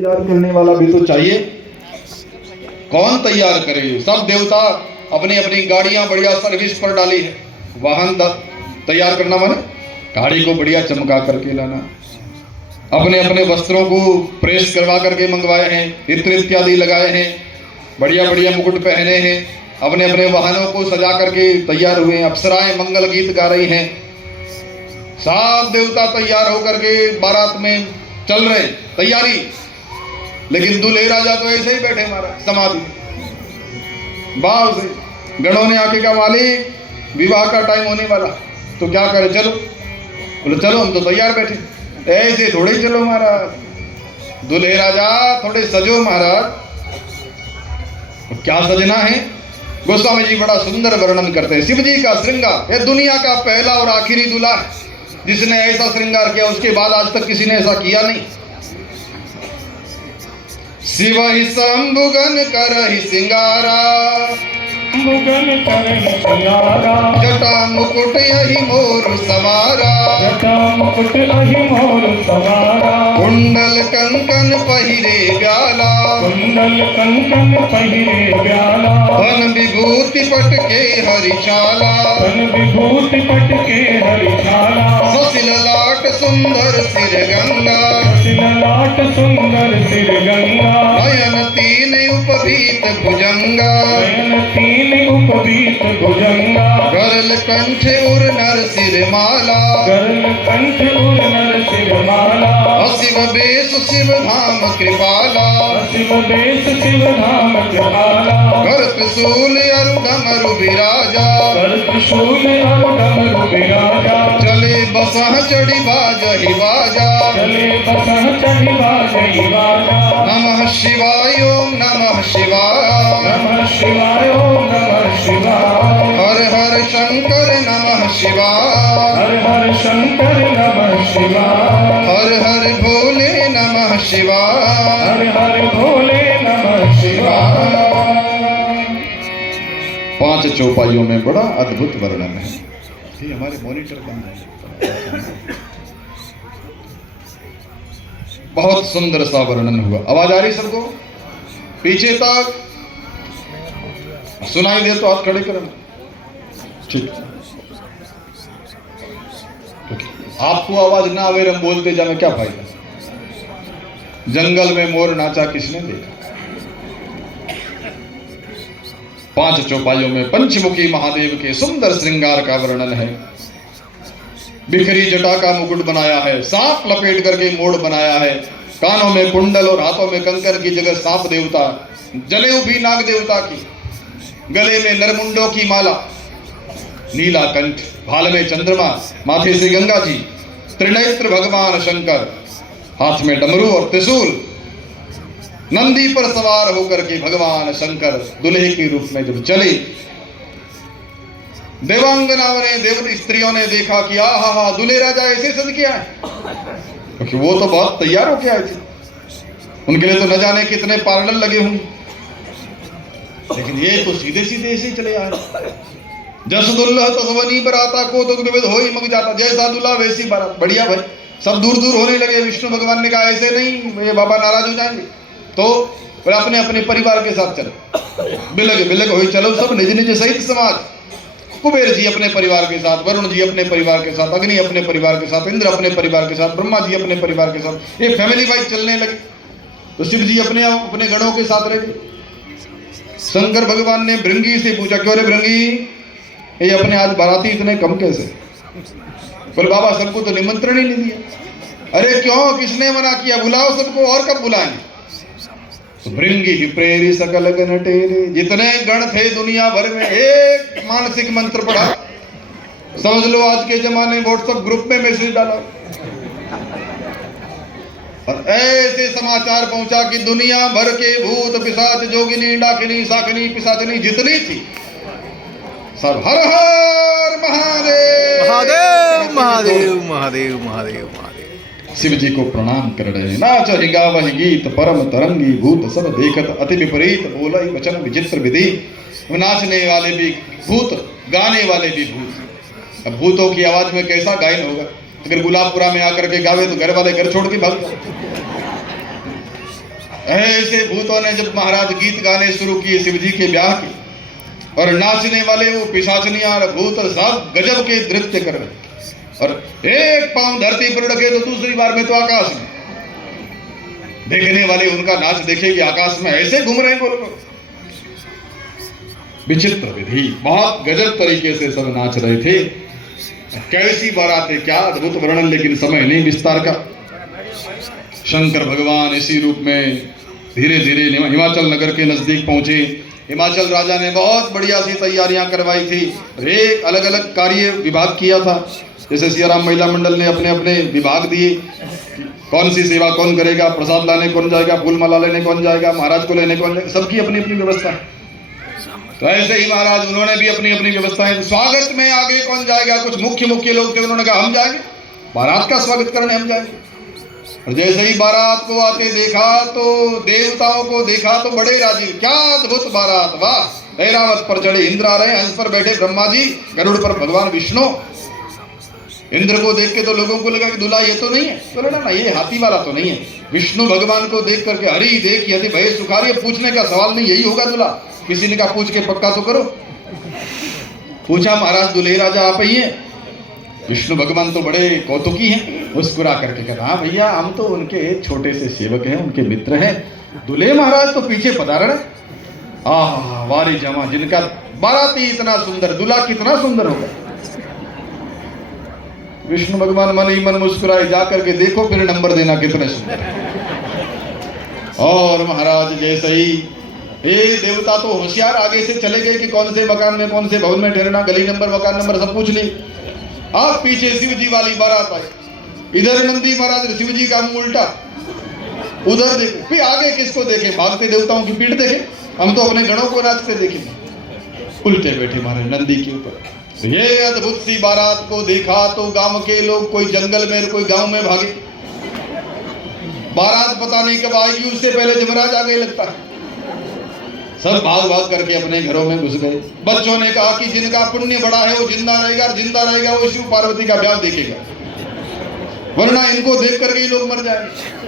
तैयार करने वाला भी तो चाहिए। कौन तैयार करे? सब देवता अपनी अपनी गाड़ियां बढ़िया सर्विस पर डाली है। वाहन तैयार करना माने गाड़ी को बढ़िया चमका करके लाना, अपने अपने वस्त्रों को प्रेस करवा करके मंगवाए हैं, इत्र इत्यादि लगाए हैं, बढ़िया बढ़िया मुकुट पहने हैं, अपने अपने वाहनों को सजा करके तैयार हुए हैं। अप्सराएं मंगल गीत गा रही हैं, सब देवता तैयार होकर के बारात में चल रहे तैयारी। लेकिन दूल्हे राजा तो ऐसे ही बैठे महाराज समाधि भाव से। गणों ने आके कहा मालिक विवाह का टाइम होने वाला, तो क्या करे? चलो। बोले चलो हम तो तैयार बैठे। ऐसे थोड़े ही चलो महाराज, दूल्हे राजा थोड़े सजो महाराज। क्या सजना है? गोस्वामी जी बड़ा सुंदर वर्णन करते हैं। शिव जी का श्रृंगार ये दुनिया का पहला और आखिरी दूल्हा है जिसने ऐसा श्रृंगार किया, उसके बाद आज तक किसी ने ऐसा किया नहीं। शिव ही शंभुगन करहि सिंगारा, जटा मुकुट यही मोर सवारा, कुंडल कंकन पहिरे ब्याला, धन विभूति पट के हरिचाला, ससिल लाट सुंदर सिर गंगा, नयन तीन उपवीत भुजंगा, गरल कंठ उर नर सिर माला, शिव बेस शिव धाम कृपाला, कर त्रिशूल अरु डमरु विराजा, चले बसह चढ़ी बाजहि बाजा, नमः शिवाय ओम नमः शिवाय, हर हर शंकर नमः शिवाय, हर हर भोले नमः शिवाय, पांच चौपाइयों में बड़ा अद्भुत वर्णन है। ये हमारे मॉनिटर का बहुत सुंदर सा वर्णन हुआ। आवाज आ रही सबको? पीछे तक सुनाई दे तो हाथ खड़े करें। ठीक, आपको आवाज ना आवे हम बोलते जाए क्या फायदा? जंगल में मोर नाचा किसने देखा? पांच चौपाइयों में पंचमुखी महादेव के सुंदर श्रृंगार का वर्णन है। बिखरी जटा का मुकुट बनाया है, सांप लपेट करके मोड़ बनाया है, कानों में कुंडल और हाथों में कंकर की जगह सांप देवता, जनेऊ भी नाग देवता की, गले में नरमुंडों की माला, नीला कंठ, भाल में चंद्रमा, माथे से गंगा जी, त्रिनेत्र भगवान शंकर, हाथ में डमरू और त्रिशूल, नंदी पर सवार होकर के भगवान शंकर दुल्हे के रूप में जब चले, देवांगनाओं ने देव स्त्रियों ने देखा कि आहा दूल्हे राजा ऐसे सज किया है, क्योंकि वो तो बहुत तैयार होके आए थे, उनके लिए तो न जाने कितने पार्लर लगे होंगे, लेकिन ये तो सीधे सीधे ऐसे ही चले आए। जस दुल्हा तस्वनी बराता को तो विविध हो ही मग जाता, जैसा दूल्हा वैसी बारात। बढ़िया भाई, सब दूर दूर होने लगे। विष्णु भगवान ने कहा ऐसे नहीं, ये बाबा नाराज हो जाएंगे, तो अपने अपने परिवार के साथ चले, बिलग बिलग हो चलो सब निज निज सहित समाज। कुबेर जी अपने परिवार के साथ, वरुण जी अपने परिवार के साथ, अग्नि अपने परिवार के साथ, इंद्र अपने परिवार के साथ, ब्रह्मा जी अपने परिवार के साथ, एक फैमिली वाइज चलने लगे। तो शिव जी अपने अपने गणों के साथ रह गए। शंकर भगवान ने भृंगी से पूछा, क्यों रे भृंगी, ये अपने आज बाराती इतने कम कैसे? बोले बाबा सबको तो निमंत्रण ही नहीं दिया। अरे क्यों, किसने मना किया? बुलाओ सबको, और कब बुलाएं? तो भृंगी ही प्रेरी सकल गण टेरे, जितने गण थे दुनिया भर में एक मानसिक मंत्र पढ़ा, समझ लो आज के जमाने में व्हाट्सएप ग्रुप में मैसेज डाला और ऐसे समाचार पहुंचा कि दुनिया भर के भूत पिशाच जोगिनी डाकिनी शाकिनी पिशाचिनी जितनी थी सब हर हर महादेव महादेव महादेव महादेव महादेव महादेव शिव जी को प्रणाम कर रहे हैं। नाच ही गावहि गीत परम तरंगी, भूत सब देखत अति विपरीत, बोला ही वचन विचित्र विधि। नाचने वाले भी भूत, गाने वाले भी भूत। अब भूतों की आवाज में कैसा गायन होगा? अगर गुलाबपुरा में आकर के गावे तो घर वाले घर छोड़ के भाग जाए। ऐसे भूतों ने जब महाराज गीत गाने शुरू किए शिव जी के ब्याह के, और नाचने वाले वो पिशाचनियां और भूत और सब गजब के नृत्य कर रहे, और एक पांव धरती पर रखे तो दूसरी बार में तो आकाश में। देखने वाले उनका नाच देखे कि आकाश में ऐसे घूम रहे हैं वो लोग। विचित्र विधि, बहुत गजब तरीके से सब नाच रहे थे। कैसी बारात है, क्या अद्भुत वर्णन, लेकिन समय नहीं विस्तार का। शंकर भगवान इसी रूप में धीरे धीरे हिमाचल नगर के नजदीक पहुंचे। हिमाचल राजा ने बहुत बढ़िया सी तैयारियां करवाई थी, एक अलग अलग कार्य विभाग किया था। जैसे सियाराम महिला मंडल ने अपने अपने विभाग दिए, कौन सी सेवा कौन करेगा, प्रसाद लाने कौन जाएगा, फूल माला लेने कौन जाएगा, महाराज को लेने कौन जाएगा, सबकी अपनी अपनी व्यवस्था है। तो ऐसे ही महाराज उन्होंने भी अपनी अपनी व्यवस्थाएं। स्वागत में आगे कौन जाएगा, कुछ मुख्य मुख्य लोग थे, उन्होंने कहा हम जाएंगे, बारात का स्वागत करने हम जाएंगे। और जैसे ही बारात को आते देखा तो देवताओं को देखा तो बड़े राजी, क्या अद्भुत बारात, वाह। ऐरावत पर चढ़े इंद्र आ रहे हैं, हंस पर बैठे ब्रह्मा जी, गरुड़ पर भगवान विष्णु। इंद्र को देख के तो लोगों को लगा कि दूल्हा ये तो नहीं है, बोले ना ये हाथी वाला तो नहीं है। विष्णु भगवान को देख करके हरि देख यदि भय सुखारी, पूछने का सवाल नहीं, यही होगा दूल्हा। किसी ने कहा पूछ के पक्का तो करो। पूछा महाराज दूल्हे राजा आप ही हैं? विष्णु भगवान तो बड़े कौतुकी हैं, मुस्कुरा करके कहता हाँ भैया हम तो उनके छोटे से सेवक हैं, उनके मित्र हैं। दूल्हे महाराज तो पीछे पधार रहे। आह वारी जमा, जिनका बाराती इतना सुंदर, दूल्हा कितना सुंदर होगा। विष्णु भगवान मन ही मन मुस्कुराए, जाकर के देखो फिर नंबर देना कितने सुंदर। और महाराज जैसे ही देवता तो होशियार, आगे से चले गए कि कौन से मकान में कौन से भवन में ठहरना, गली नंबर मकान नंबर सब पूछ ली। आप पीछे शिव जी वाली बारात आई, इधर नंदी महाराज, शिव जी का मुंह उल्टा, उधर देखो, फिर आगे किसको देखे, भागते देवताओं की पीठ देखे, हम तो अपने गणों को नाचते देखे, उल्टे बैठे महाराज नंदी के ऊपर। ये अद्भुत सी बारात को देखा तो गांव के लोग कोई जंगल में कोई गांव में भागे। बारात पता नहीं कब आएगी, उससे पहले जमराज आ गए लगता है। सब भाग भाग करके अपने घरों में घुस गए। बच्चों ने कहा कि जिनका पुण्य बड़ा है वो जिंदा रहेगा, और जिंदा रहेगा वो शिव पार्वती का ब्याह देखेगा, वरना इनको देख करके ही लोग मर जाएंगे।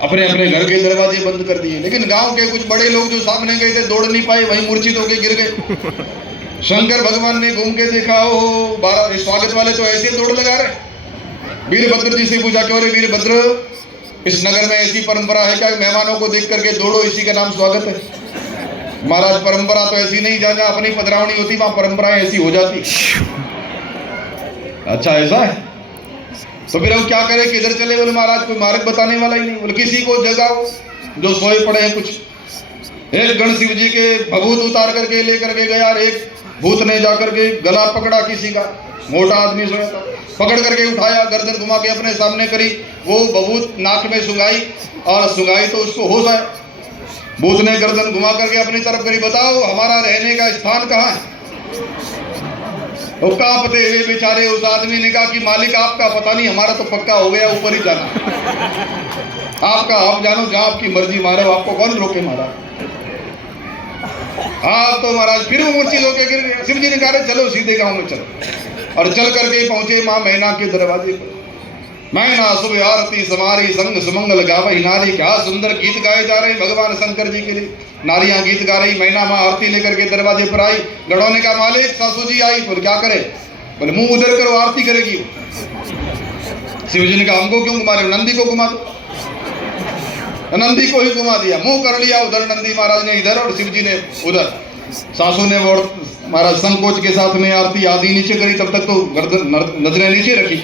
अपने अपने घर के दरवाजे बंद कर दिए। लेकिन गांव के कुछ बड़े लोग जो सामने गए थे दौड़ नहीं पाए, वहीं मूर्छित होकर गिर गए। शंकर भगवान ने घूम के देखा, ओ बारह स्वागत वाले तो ऐसे दौड़ लगा रहे। वीरभद्र जी से पूछा, क्यों रे वीरभद्र, इस नगर में ऐसी परंपरा है क्या मेहमानों को देख करके दौड़ो, इसी का नाम स्वागत है? महाराज परंपरा तो ऐसी नहीं, जहां जहां अपनी पधरावनी होती वहां परंपराएं ऐसी हो जाती। अच्छा ऐसा है, तो फिर हम क्या करें, किधर चले? बोले महाराज कोई मार्ग बताने वाला ही नहीं। बोले किसी को जगाओ जो सोए पड़े हैं कुछ। एक गण शिव जी के भभूत उतार करके लेकर के गया, और एक भूत ने जाकर के गला पकड़ा किसी का, मोटा आदमी सोया था, पकड़ करके उठाया, गर्दन घुमा के अपने सामने करी, वो बबूत नाक में सुंगाई, और सुंगाई तो उसको होश आया। भूत ने गर्दन घुमा करके अपनी तरफ करी, बताओ हमारा रहने का स्थान कहाँ है? वो कांपते हुए बेचारे उस आदमी ने कहा कि मालिक आपका पता नहीं, हमारा तो पक्का हो गया, ऊपर ही जाना आपका, आप जानो जहाँ आपकी मर्जी, मारो आपको कौन रोके महाराज। आप तो महाराज फिर वो मूर्छित होके गिर गए। शिव जी ने कहा चलो सीधे गांव में चलो, और चल करके पहुंचे मां मैना के दरवाजे पर। मैना सुबह आरती समारी, संग सुमंगल गावई नारी। क्या सुंदर गीत गाए जा रहे भगवान शंकर जी के लिए, नारियां गीत गा रही। मैना मां आरती लेकर के दरवाजे पर आई। गणों ने कहा मालिक सासू जी आई। बोले क्या करे? बोले मुंह उधर करो, आरती करेगी। शिव जी ने कहा हमको क्यों घुमा रहे हो, नंदी को घुमा दो। नंदी को ही घुमा दिया, मुंह कर लिया उधर, नंदी महाराज ने इधर और शिव जी ने उधर। सासू ने वो महाराज संकोच के साथ में आरती आधी नीचे करी, तब तक तो गर्दन नजरें नीचे रखी,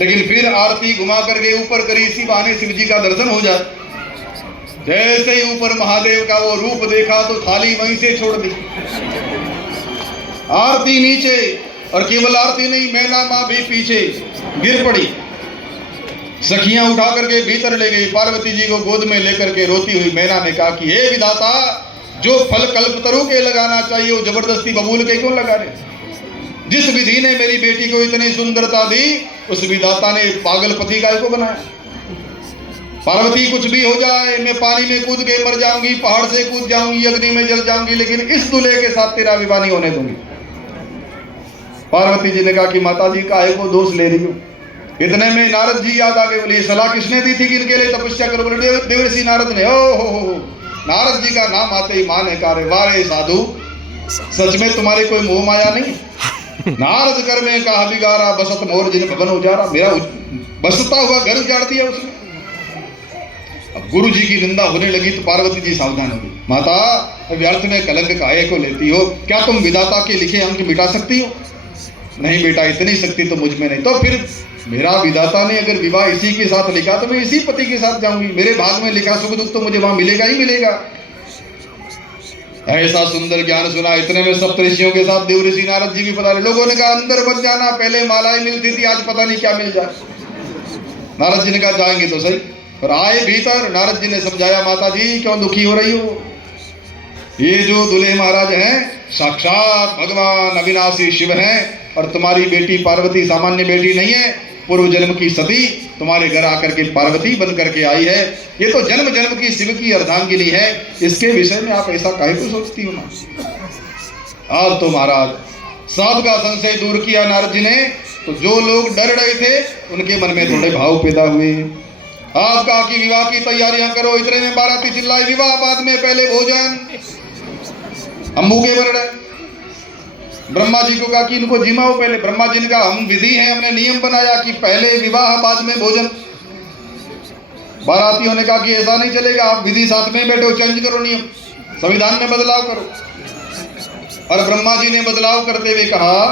लेकिन फिर आरती घुमा करके ऊपर करी, इसी बहाने शिव जी का दर्शन हो जाए। जैसे ही ऊपर महादेव का वो रूप देखा तो थाली वहीं से छोड़ दी, आरती नीचे, और केवल आरती नहीं, मैना मां भी पीछे गिर पड़ी। सखियां उठा करके भीतर ले गई। पार्वती जी को गोद में लेकर के रोती हुई मैना ने कहा कि हे विधाता, जो फल कल्पतरु के लगाना चाहिए वो जबरदस्ती बबूल के क्यों लगा रहे? जिस विधि ने मेरी बेटी को इतनी सुंदरता दी, उस विधाता ने पागल पति गाय को बनाया। पार्वती कुछ भी हो जाए, मैं पानी में कूद के मर जाऊंगी, पहाड़ से कूद जाऊंगी, अग्नि में जल जाऊंगी, लेकिन इस दूल्हे के साथ तेरा विवाह नहीं होने दूंगी। पार्वती जी ने कहा कि माता जी काहे को दोष ले रही हो, इतने में नारद जी याद आ गए। बोले ये सलाह किसने दी थी कि इनके लिए तपस्या करो? बोले देवर्षि नारद ने। ओ हो, नारद जी का नाम आते ही माने कार्य, वारे साधु सच में तुम्हारे कोई मोह माया नहीं? नारद कर में कहा बिगारा, बसत मोर जिन भवन उजारा। मेरा बसता हुआ घर उजाड़ दिया उसने। अब गुरु जी की निंदा होने लगी तो पार्वती जी सावधान हो गई। माता, व्यर्थ में कलंक काहे को लेती हो? क्या तुम विधाता के लिखे अंक मिटा सकती हो? नहीं बेटा, इतनी शक्ति तो मुझ में नहीं। तो फिर मेरा विधाता ने अगर विवाह इसी के साथ लिखा तो मैं इसी पति के साथ जाऊंगी। मेरे भाग में लिखा सुख दुख तो मुझे वहां मिलेगा ही मिलेगा। ऐसा सुंदर ज्ञान सुना। इतने में सप्तऋषियों के साथ देवऋषि नारद जी भी पधारे। लोगों ने कहा अंदर मत जाना, पहले मालाएं मिलती थी, आज पता नहीं क्या मिल जाए। नारद जी ने कहा जाएंगे तो सही। और आए भीतर, नारद जी ने समझाया, माता जी क्यों दुखी हो रही हो? ये जो दुल्हे महाराज हैं साक्षात भगवान अविनाशी शिव हैं, और तुम्हारी बेटी पार्वती सामान्य बेटी नहीं है, पूर्व जन्म की सती तुम्हारे घर आकर के पार्वती बन करके आई है। ये तो जन्म जन्म की शिव की अर्धांगिनी है। इसके विषय में आप ऐसा काहे को सोचती हो? ना आज तो महाराज सबका संशय दूर किया नारद जी ने। तो जो लोग डर रहे थे उनके मन में थोड़े भाव पैदा हुए। आप कहा कि विवाह की तैयारियां करो। इतने में बाराती चिल्लाए, विवाह बाद में पहले भोजन। हम भूखे मर रहे। ब्रह्मा जी को कहा कि इनको जिमाओ पहले। ब्रह्मा जी ने कहा हम विधि है, हमने नियम बनाया कि पहले विवाह बाद में भोजन। बारातियों ने कहा कि ऐसा नहीं चलेगा, आप विधि साथ में बैठो, चेंज करो नियम, संविधान में बदलाव करो। और ब्रह्मा जी ने बदलाव करते हुए कहा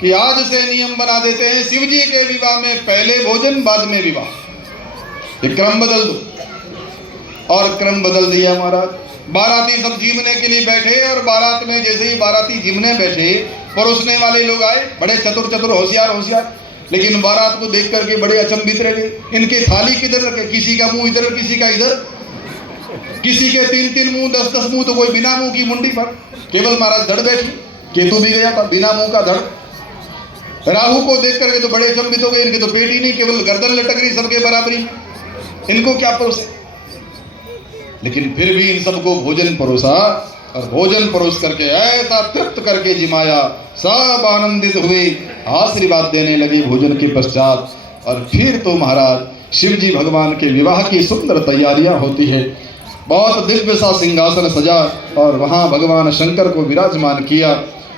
कि आज से नियम बना देते हैं, शिव जी के विवाह में पहले भोजन बाद में विवाह। ये क्रम बदल दो। और क्रम बदल दिया महाराज। बाराती सब जीमने के लिए बैठे, और बारात में जैसे ही बाराती जीमने बैठे, परोसने वाले लोग आए, बड़े चतुर चतुर होशियार, लेकिन बारात को देख करके बड़े अचंभित रह गए। इनके थाली किधर रखे? किसी का मुंह इधर, किसी का इधर, किसी के 3-3 मुंह, 10-10 मुंह, तो कोई बिना मुंह की मुंडी पर। केवल महाराज धड़ बैठी। केतु भी गया था बिना मुंह का धड़। राहु को देख करके तो बड़े अचंभित हो गए। इनके तो पेट ही नहीं, केवल गर्दन लटक रही सबके बराबरी। इनको क्या परोसे? लेकिन फिर भी इन सबको भोजन परोसा, और भोजन परोस करके ऐसा तृप्त करके जिमाया। सब आनंदित हुए, आशीर्वाद देने लगे भोजन के पश्चात। और फिर तो महाराज शिव जी भगवान के विवाह की सुंदर तैयारियां होती है। बहुत दिव्य सा सिंहासन सजा, और वहां भगवान शंकर को विराजमान किया।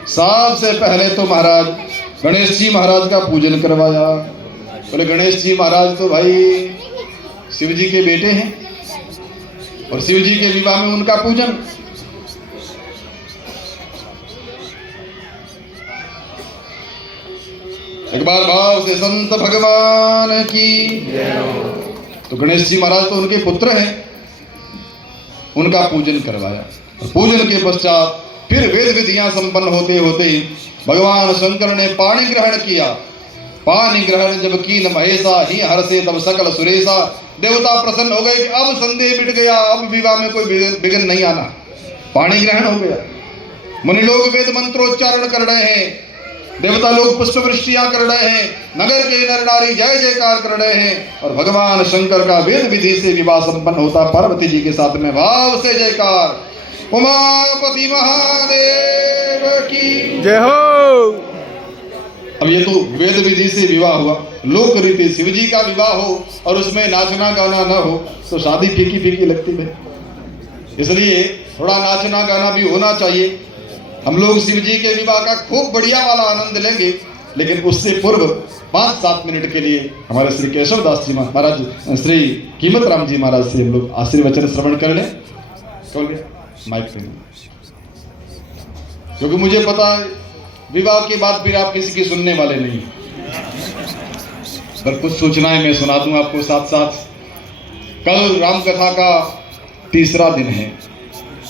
सबसे पहले तो महाराज गणेश जी महाराज का पूजन करवाया। बोले गणेश जी महाराज तो भाई शिव जी के बेटे हैं, और शिव जी के विवाह में उनका पूजन। एक बार भाव से संत भगवान की। तो गणेश जी महाराज तो उनके पुत्र हैं, उनका पूजन करवाया। पूजन के पश्चात फिर वेद विधियां संपन्न होते होते भगवान शंकर ने पाणी ग्रहण किया। पानी ग्रहण जब कीन महेशा, ही हर्षे तब सकल सुरेशा। देवता प्रसन्न हो गए कि अब संदेह मिट गया, अब विवाह में कोई विघ्न नहीं आना। पानी ग्रहण हो गया। मुनि लोग वेद मंत्रोच्चारण कर रहे हैं, देवता लोग पुष्प वृष्टियां कर रहे हैं, नगर के नर नारी जय जयकार कर रहे हैं, और भगवान शंकर का वेद विधि से विवाह संपन्न होता पार्वती जी के साथ में। भाव से जयकार। उमापति महादेव की जय हो। अब ये तो वेद विधि से विवाह हुआ। लोक रीति शिव जी का विवाह हो और उसमें नाचना गाना न हो तो शादी फीकी फीकी लगती है। इसलिए थोड़ा नाचना गाना भी होना चाहिए। हम लोग शिव जी के विवाह का खूब बढ़िया वाला आनंद लेंगे, लेकिन उससे पूर्व 5-7 मिनट के लिए हमारे श्री केशव दास जी महाराज, श्री कीमत राम जी महाराज से हम लोग आशीर्वचन श्रवण कर लें। माइक पे, क्योंकि मुझे पता है विवाह के बाद फिर आप किसी की सुनने वाले नहीं, पर कुछ सूचनाएं मैं सुना दूं आपको साथ साथ। कल राम कथा का तीसरा दिन है,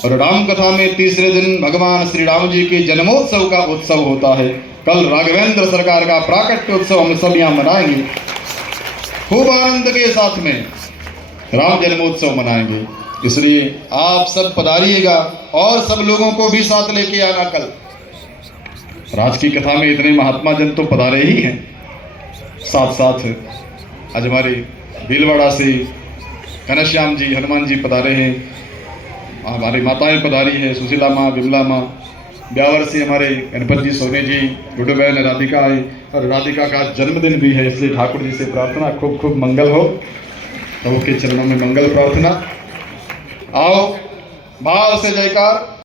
और राम कथा में तीसरे दिन भगवान श्री राम जी के जन्मोत्सव का उत्सव होता है। कल राघवेंद्र सरकार का प्राकट्योत्सव हम सब यहाँ मनाएंगे, खूब आनंद के साथ में राम जन्मोत्सव मनाएंगे। इसलिए आप सब पधारिएगा, और सब लोगों को भी साथ लेके आना। कल राज की कथा में इतने महात्मा जन तो पधारे ही हैं, साथ साथ आज हमारे भीलवाड़ा से घनश्याम जी, हनुमान जी पधारे हैं, हमारी माताएं पधारी हैं, सुशीला माँ, विमला माँ, ब्यावर से हमारे गणपत जी, सोनी जी, गुड्डू बहन राधिका आई, और राधिका का जन्मदिन भी है, इसलिए ठाकुर जी से प्रार्थना खूब खूब मंगल हो। प्रभु के चरणों में मंगल प्रार्थना। आओ भाव से जयकार।